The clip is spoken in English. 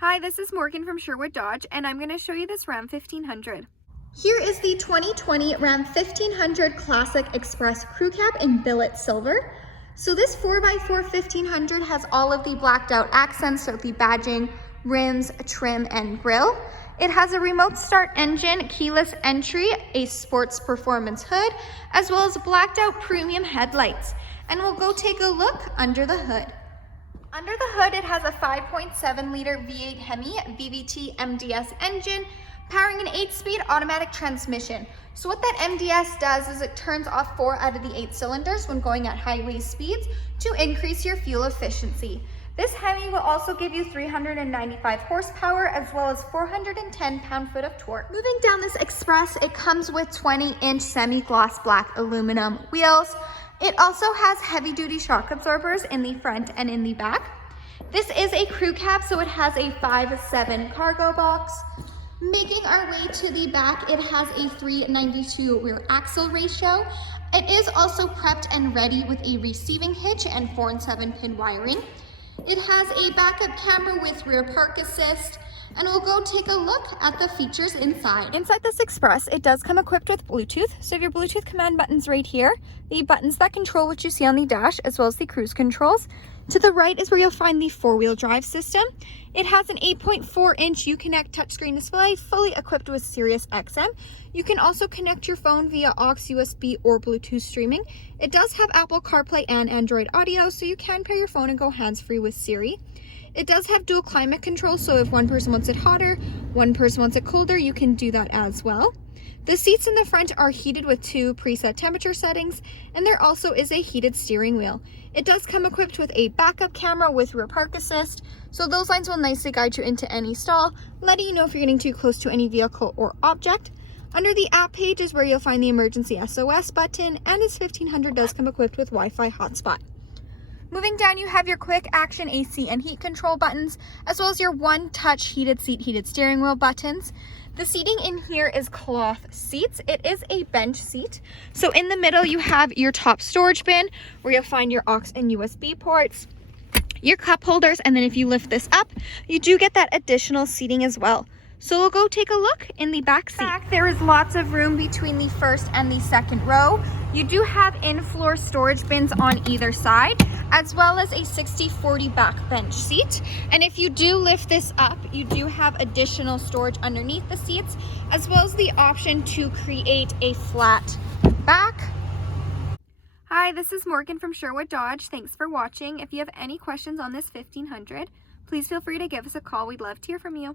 Hi, this is Morgan from Sherwood Dodge, and I'm going to show you this Ram 1500. Here is the 2020 Ram 1500 Classic Express Crew Cab in billet silver. So this 4x4 1500 has all of the blacked out accents, so the badging, rims, trim, and grille. It has a remote start engine, keyless entry, a sports performance hood, as well as blacked out premium headlights. And we'll go take a look under the hood. Under the hood, it has a 5.7-liter V8 Hemi VVT MDS engine, powering an 8-speed automatic transmission. So what that MDS does is it turns off 4 out of the 8 cylinders when going at highway speeds to increase your fuel efficiency. This Hemi will also give you 395 horsepower as well as 410 pound-foot of torque. Moving down this Express, it comes with 20-inch semi-gloss black aluminum wheels. It also has heavy-duty shock absorbers in the front and in the back. This is a crew cab, so it has a 5'7" cargo box. Making our way to the back, it has a 392 rear axle ratio. It is also prepped and ready with a receiving hitch and 4 and 7 pin wiring. It has a backup camera with rear park assist, and we'll go take a look at the features inside. Inside this Express, it does come equipped with Bluetooth. So you have your Bluetooth command buttons right here, the buttons that control what you see on the dash, as well as the cruise controls. To the right is where you'll find the 4-wheel drive system. It has an 8.4-inch Uconnect touchscreen display, fully equipped with Sirius XM. You can also connect your phone via aux, USB, or Bluetooth streaming. It does have Apple CarPlay and Android Audio, so you can pair your phone and go hands-free with Siri. It does have dual climate control, so if one person wants it hotter, one person wants it colder, you can do that as well. The seats in the front are heated with 2 preset temperature settings, and there also is a heated steering wheel. It does come equipped with a backup camera with rear park assist, so those lines will nicely guide you into any stall, letting you know if you're getting too close to any vehicle or object. Under the app page is where you'll find the emergency SOS button, and this 1500 does come equipped with Wi-Fi hotspot. Moving down, you have your quick action AC and heat control buttons, as well as your one-touch heated seat, heated steering wheel buttons. The seating in here is cloth seats. It is a bench seat. So in the middle, you have your top storage bin where you'll find your aux and USB ports, your cup holders, and then if you lift this up, you do get that additional seating as well. So we'll go take a look in the back seat. There is lots of room between the first and the second row. You do have in-floor storage bins on either side, as well as a 60/40 back bench seat. And if you do lift this up, you do have additional storage underneath the seats, as well as the option to create a flat back. Hi, this is Morgan from Sherwood Dodge. Thanks for watching. If you have any questions on this 1500, please feel free to give us a call. We'd love to hear from you.